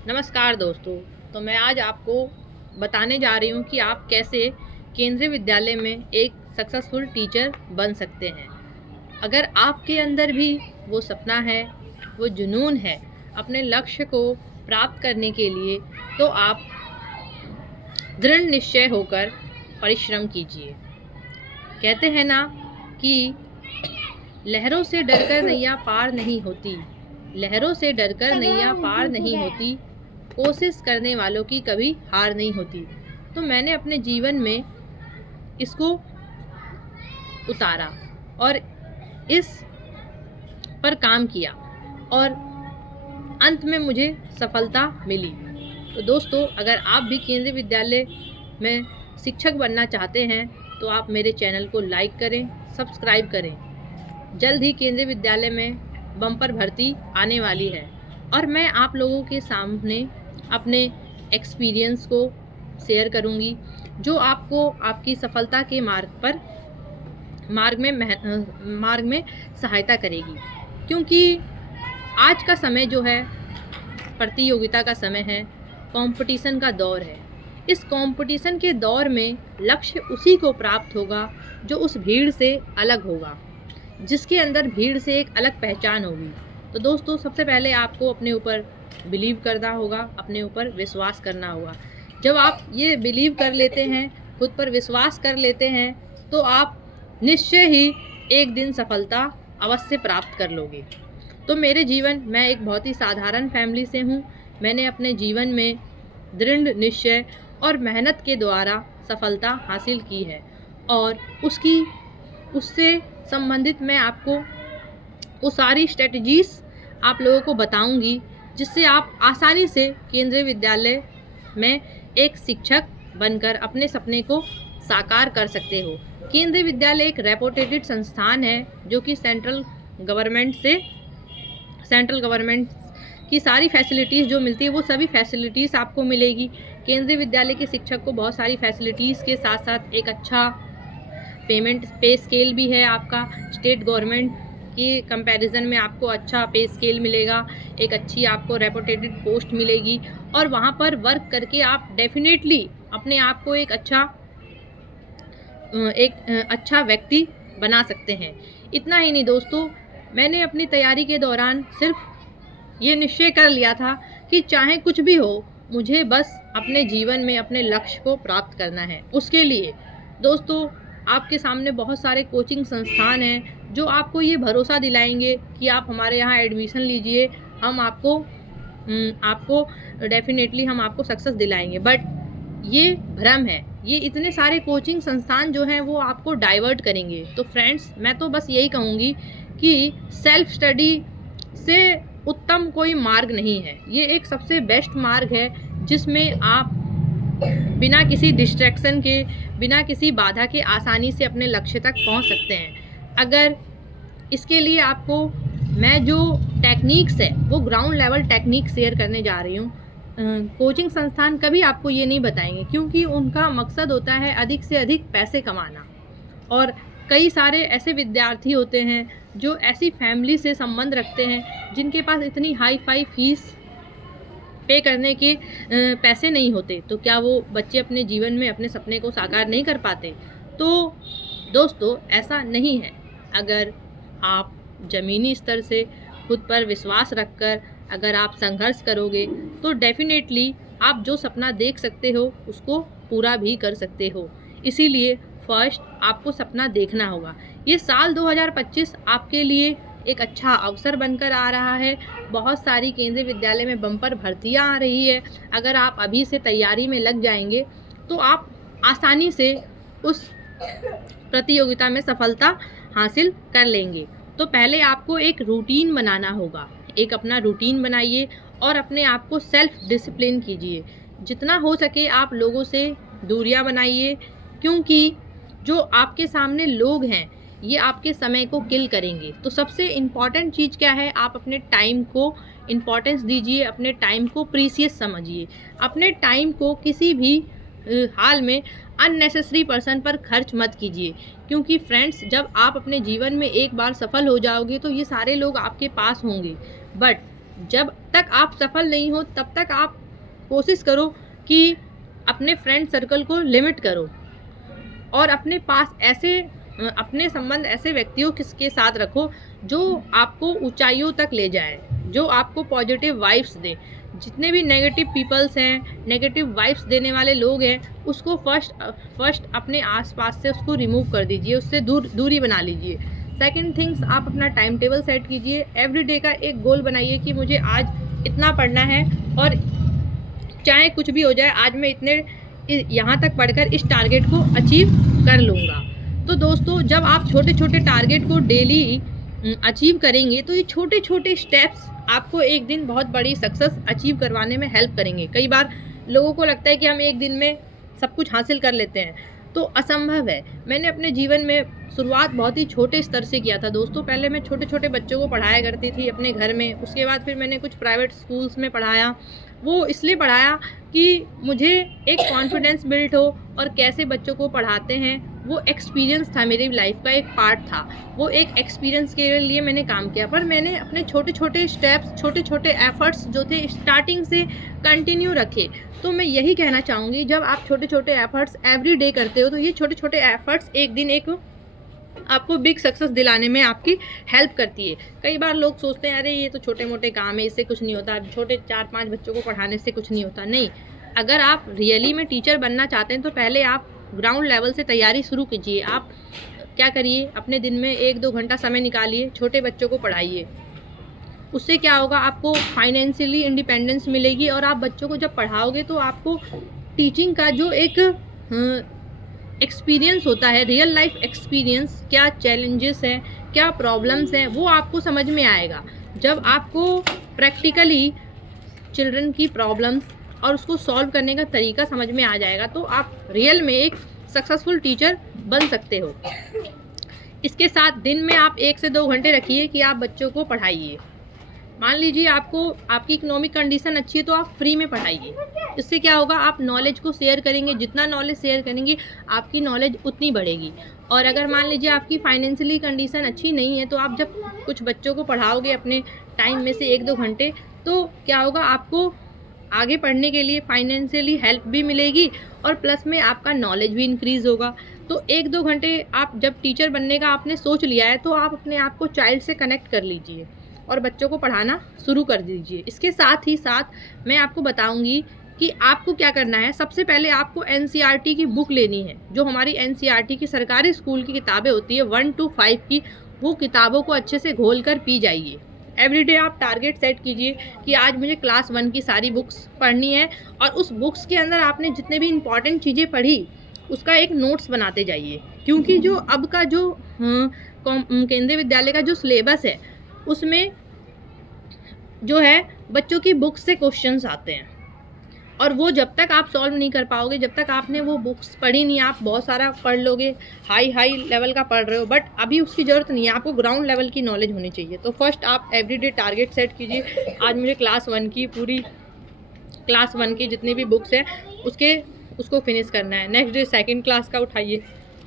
नमस्कार दोस्तों। तो मैं आज आपको बताने जा रही हूँ कि आप कैसे केंद्रीय विद्यालय में एक सक्सेसफुल टीचर बन सकते हैं। अगर आपके अंदर भी वो सपना है, वो जुनून है अपने लक्ष्य को प्राप्त करने के लिए, तो आप दृढ़ निश्चय होकर परिश्रम कीजिए। कहते हैं ना कि लहरों से डरकर नैया पार नहीं होती, लहरों से डरकर नैया पार नहीं होती, कोशिश करने वालों की कभी हार नहीं होती। तो मैंने अपने जीवन में इसको उतारा और इस पर काम किया और अंत में मुझे सफलता मिली। तो दोस्तों, अगर आप भी केंद्रीय विद्यालय में शिक्षक बनना चाहते हैं तो आप मेरे चैनल को लाइक करें, सब्सक्राइब करें। जल्द ही केंद्रीय विद्यालय में बम्पर भर्ती आने वाली है और मैं आप लोगों के सामने अपने एक्सपीरियंस को शेयर करूंगी, जो आपको आपकी सफलता के मार्ग में सहायता करेगी। क्योंकि आज का समय जो है प्रतियोगिता का समय है, कंपटीशन का दौर है। इस कंपटीशन के दौर में लक्ष्य उसी को प्राप्त होगा जो उस भीड़ से अलग होगा, जिसके अंदर भीड़ से एक अलग पहचान होगी। तो दोस्तों, सबसे पहले आपको अपने ऊपर बिलीव करना होगा, अपने ऊपर विश्वास करना होगा। जब आप ये बिलीव कर लेते हैं, खुद पर विश्वास कर लेते हैं, तो आप निश्चय ही एक दिन सफलता अवश्य प्राप्त कर लोगे। तो मैं एक बहुत ही साधारण फैमिली से हूँ। मैंने अपने जीवन में दृढ़ निश्चय और मेहनत के द्वारा सफलता हासिल की है और उससे संबंधित मैं आपको वो सारी स्ट्रेटजीज़ आप लोगों को बताऊंगी, जिससे आप आसानी से केंद्रीय विद्यालय में एक शिक्षक बनकर अपने सपने को साकार कर सकते हो। केंद्रीय विद्यालय एक रेपुटेटेड संस्थान है जो कि सेंट्रल गवर्नमेंट की सारी फैसिलिटीज़ जो मिलती है वो सभी फैसिलिटीज़ आपको मिलेगी। केंद्रीय विद्यालय के शिक्षक को बहुत सारी फैसिलिटीज़ के साथ साथ एक अच्छा पे स्केल भी है। आपका स्टेट गवर्नमेंट के कंपैरिजन में आपको अच्छा पे स्केल मिलेगा, एक अच्छी आपको रेपुटेटेड पोस्ट मिलेगी और वहाँ पर वर्क करके आप डेफिनेटली अपने आप को एक अच्छा व्यक्ति बना सकते हैं। इतना ही नहीं दोस्तों, मैंने अपनी तैयारी के दौरान सिर्फ ये निश्चय कर लिया था कि चाहे कुछ भी हो, मुझे बस अपने जीवन में अपने लक्ष्य को प्राप्त करना है। उसके लिए दोस्तों, आपके सामने बहुत सारे कोचिंग संस्थान हैं जो आपको ये भरोसा दिलाएंगे कि आप हमारे यहाँ एडमिशन लीजिए, हम आपको डेफिनेटली हम आपको सक्सेस दिलाएंगे। बट ये भ्रम है। ये इतने सारे कोचिंग संस्थान जो हैं वो आपको डाइवर्ट करेंगे। तो फ्रेंड्स, मैं तो बस यही कहूँगी कि सेल्फ स्टडी से उत्तम कोई मार्ग नहीं है। ये एक सबसे बेस्ट मार्ग है जिसमें आप बिना किसी डिस्ट्रैक्शन के, बिना किसी बाधा के आसानी से अपने लक्ष्य तक पहुंच सकते हैं। अगर इसके लिए आपको मैं जो टेक्निक्स है वो ग्राउंड लेवल टेक्निक शेयर करने जा रही हूँ। कोचिंग संस्थान कभी आपको ये नहीं बताएंगे, क्योंकि उनका मकसद होता है अधिक से अधिक पैसे कमाना। और कई सारे ऐसे विद्यार्थी होते हैं जो ऐसी फैमिली से संबंध रखते हैं जिनके पास इतनी हाई फाई फीस पे करने के पैसे नहीं होते। तो क्या वो बच्चे अपने जीवन में अपने सपने को साकार नहीं कर पाते? तो दोस्तों, ऐसा नहीं है। अगर आप ज़मीनी स्तर से खुद पर विश्वास रखकर अगर आप संघर्ष करोगे तो डेफिनेटली आप जो सपना देख सकते हो उसको पूरा भी कर सकते हो। इसीलिए फर्स्ट आपको सपना देखना होगा। ये साल 2025 आपके लिए एक अच्छा अवसर बनकर आ रहा है। बहुत सारी केंद्रीय विद्यालय में बम्पर भर्तियां आ रही है। अगर आप अभी से तैयारी में लग जाएंगे तो आप आसानी से उस प्रतियोगिता में सफलता हासिल कर लेंगे। तो पहले आपको एक रूटीन बनाना होगा। एक अपना रूटीन बनाइए और अपने आप को सेल्फ डिसिप्लिन कीजिए। जितना हो सके आप लोगों से दूरियां बनाइए, क्योंकि जो आपके सामने लोग हैं ये आपके समय को किल करेंगे। तो सबसे इम्पॉर्टेंट चीज़ क्या है, आप अपने टाइम को इम्पॉर्टेंस दीजिए, अपने टाइम को प्रीसियस समझिए। अपने टाइम को किसी भी हाल में अननेसेसरी पर्सन पर खर्च मत कीजिए, क्योंकि फ्रेंड्स, जब आप अपने जीवन में एक बार सफल हो जाओगे तो ये सारे लोग आपके पास होंगे, बट जब तक आप सफल नहीं हो तब तक आप कोशिश करो कि अपने फ्रेंड सर्कल को लिमिट करो और अपने पास अपने संबंध ऐसे व्यक्तियों के साथ रखो जो आपको ऊंचाइयों तक ले जाए, जो आपको पॉजिटिव वाइब्स दे। जितने भी नेगेटिव पीपल्स हैं, नेगेटिव वाइब्स देने वाले लोग हैं, उसको फर्स्ट अपने आसपास से उसको रिमूव कर दीजिए, उससे दूरी बना लीजिए। सेकंड थिंग्स, आप अपना टाइम टेबल सेट कीजिए। एवरीडे का एक गोल बनाइए कि मुझे आज इतना पढ़ना है और चाहे कुछ भी हो जाए आज मैं इतने यहाँ तक पढ़कर इस टारगेट को अचीव कर लूँगा। तो दोस्तों, जब आप छोटे छोटे टारगेट को डेली अचीव करेंगे तो ये छोटे छोटे स्टेप्स आपको एक दिन बहुत बड़ी सक्सेस अचीव करवाने में हेल्प करेंगे। कई बार लोगों को लगता है कि हम एक दिन में सब कुछ हासिल कर लेते हैं, तो असंभव है। मैंने अपने जीवन में शुरुआत बहुत ही छोटे स्तर से किया था दोस्तों। पहले मैं छोटे छोटे बच्चों को पढ़ाया करती थी अपने घर में, उसके बाद फिर मैंने कुछ प्राइवेट स्कूल्स में पढ़ाया। वो इसलिए पढ़ाया कि मुझे एक कॉन्फिडेंस बिल्ड हो, और कैसे बच्चों को पढ़ाते हैं वो एक्सपीरियंस था, मेरी लाइफ का एक पार्ट था। वो एक एक्सपीरियंस के लिए मैंने काम किया, पर मैंने अपने छोटे छोटे स्टेप्स, छोटे छोटे एफर्ट्स जो थे स्टार्टिंग से कंटिन्यू रखे। तो मैं यही कहना चाहूँगी, जब आप छोटे छोटे एफर्ट्स एवरी डे करते हो तो ये छोटे छोटे एफर्ट्स एक दिन एक आपको बिग सक्सेस दिलाने में आपकी हेल्प करती है। कई बार लोग सोचते हैं अरे ये तो छोटे मोटे काम है, इससे कुछ नहीं होता, छोटे 4-5 बच्चों को पढ़ाने से कुछ नहीं होता। नहीं, अगर आप रियली में टीचर बनना चाहते हैं तो पहले आप ग्राउंड लेवल से तैयारी शुरू कीजिए। आप क्या करिए, अपने दिन में 1-2 घंटा समय निकालिए, छोटे बच्चों को पढ़ाइए। उससे क्या होगा, आपको फाइनेंशियली इंडिपेंडेंस मिलेगी, और आप बच्चों को जब पढ़ाओगे तो आपको टीचिंग का जो एक एक्सपीरियंस होता है, रियल लाइफ एक्सपीरियंस, क्या चैलेंजेस हैं, क्या प्रॉब्लम्स हैं, वो आपको समझ में आएगा। जब आपको प्रैक्टिकली चिल्ड्रन की प्रॉब्लम्स और उसको सॉल्व करने का तरीका समझ में आ जाएगा तो आप रियल में एक सक्सेसफुल टीचर बन सकते हो। इसके साथ दिन में आप 1 से 2 घंटे रखिए कि आप बच्चों को पढ़ाइए। मान लीजिए आपकी इकोनॉमिक कंडीशन अच्छी है तो आप फ्री में पढ़ाइए। इससे क्या होगा, आप नॉलेज को शेयर करेंगे, जितना नॉलेज शेयर करेंगे आपकी नॉलेज उतनी बढ़ेगी। और अगर मान लीजिए आपकी फाइनेंशियली कंडीशन अच्छी नहीं है तो आप जब कुछ बच्चों को पढ़ाओगे अपने टाइम में से 1-2 घंटे, तो क्या होगा, आपको आगे पढ़ने के लिए फाइनेंशियली हेल्प भी मिलेगी और प्लस में आपका नॉलेज भी इंक्रीज़ होगा। तो 1-2 घंटे आप जब टीचर बनने का आपने सोच लिया है तो आप अपने आप को चाइल्ड से कनेक्ट कर लीजिए और बच्चों को पढ़ाना शुरू कर दीजिए। इसके साथ ही साथ मैं आपको बताऊंगी कि आपको क्या करना है। सबसे पहले आपको एनसीईआरटी की बुक लेनी है, जो हमारी एनसीईआरटी की सरकारी स्कूल की किताबें होती है 1 to 5 की, वो किताबों को अच्छे से घोल कर पी जाइए। एवरीडे आप टारगेट सेट कीजिए कि आज मुझे क्लास 1 की सारी बुक्स पढ़नी है, और उस बुक्स के अंदर आपने जितने भी इंपॉर्टेंट चीज़ें पढ़ी उसका एक नोट्स बनाते जाइए। क्योंकि जो अब का जो केंद्रीय विद्यालय का जो सिलेबस है उसमें जो है बच्चों की बुक्स से क्वेश्चंस आते हैं, और वो जब तक आप सॉल्व नहीं कर पाओगे, जब तक आपने वो बुक्स पढ़ी नहीं, आप बहुत सारा पढ़ लोगे, हाई लेवल का पढ़ रहे हो, बट अभी उसकी ज़रूरत नहीं है, आपको ग्राउंड लेवल की नॉलेज होनी चाहिए। तो फर्स्ट आप एवरीडे टारगेट सेट कीजिए, आज मुझे क्लास 1 की जितनी भी बुक्स हैं उसको फिनिश करना है। नेक्स्ट डे 2nd क्लास का उठाइए,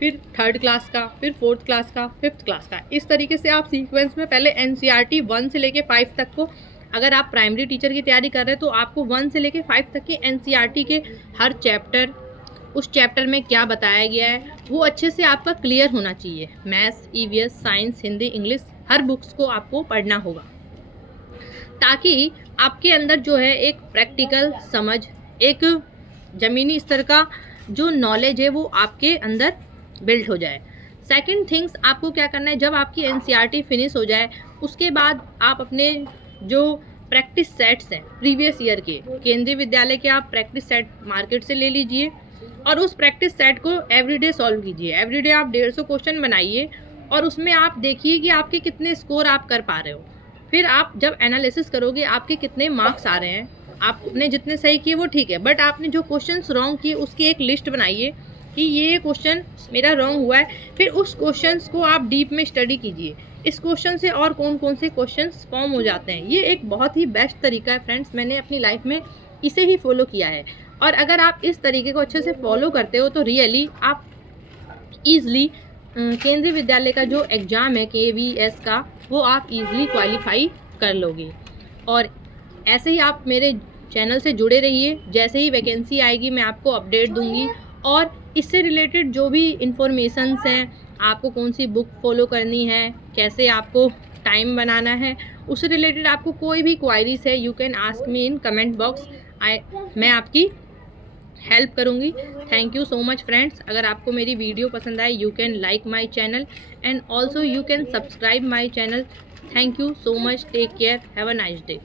फिर 3rd क्लास का, फिर 4th क्लास का, 5th क्लास का। इस तरीके से आप सीक्वेंस में पहले एनसीईआरटी 1 से लेके 5 तक को, अगर आप प्राइमरी टीचर की तैयारी कर रहे हैं तो आपको 1 से लेके 5 तक के एनसीईआरटी के हर चैप्टर, उस चैप्टर में क्या बताया गया है वो अच्छे से आपका क्लियर होना चाहिए। Maths, EVS, science, Hindi, English, her books को आपको पढ़ना होगा, ताकि आपके अंदर जो है एक प्रैक्टिकल समझ, एक ज़मीनी स्तर का जो नॉलेज है वो आपके अंदर बिल्ड हो जाए। सेकंड थिंग्स, आपको क्या करना है, जब आपकी एनसीईआरटी फिनिश हो जाए उसके बाद आप अपने जो प्रैक्टिस सेट्स हैं प्रीवियस ईयर के, केंद्रीय विद्यालय के, आप प्रैक्टिस सेट मार्केट से ले लीजिए और उस प्रैक्टिस सेट को एवरीडे सॉल्व कीजिए। एवरीडे आप 150 क्वेश्चन बनाइए और उसमें आप देखिए कि आपके कितने स्कोर आप कर पा रहे हो। फिर आप जब एनालिसिस करोगे आपके कितने मार्क्स आ रहे हैं, आपने जितने सही किए वो ठीक है, बट आपने जो क्वेश्चंस रॉन्ग किए उसकी एक लिस्ट बनाइए कि ये क्वेश्चन मेरा रॉन्ग हुआ है। फिर उस क्वेश्चंस को आप डीप में स्टडी कीजिए, इस क्वेश्चन से और कौन कौन से क्वेश्चंस फॉर्म हो जाते हैं। ये एक बहुत ही बेस्ट तरीका है फ्रेंड्स, मैंने अपनी लाइफ में इसे ही फॉलो किया है। और अगर आप इस तरीके को अच्छे से फॉलो करते हो तो रियली आप ईज़िली केंद्रीय विद्यालय का जो एग्ज़ाम है KVS का, वो आप ईज़िली क्वालिफाई कर लोगे। और ऐसे ही आप मेरे चैनल से जुड़े रहिए। जैसे ही वैकेंसी आएगी मैं आपको अपडेट दूंगी, और इससे रिलेटेड जो भी इंफॉर्मेशंस हैं, आपको कौन सी बुक फॉलो करनी है, कैसे आपको टाइम बनाना है, उससे रिलेटेड आपको कोई भी क्वायरीज है, you can ask me in comment box. मैं आपकी हेल्प करूँगी। Thank you so much friends. अगर आपको मेरी वीडियो पसंद आए, you can like my channel and also you can subscribe my channel. Thank you so much. Take care. Have a nice day.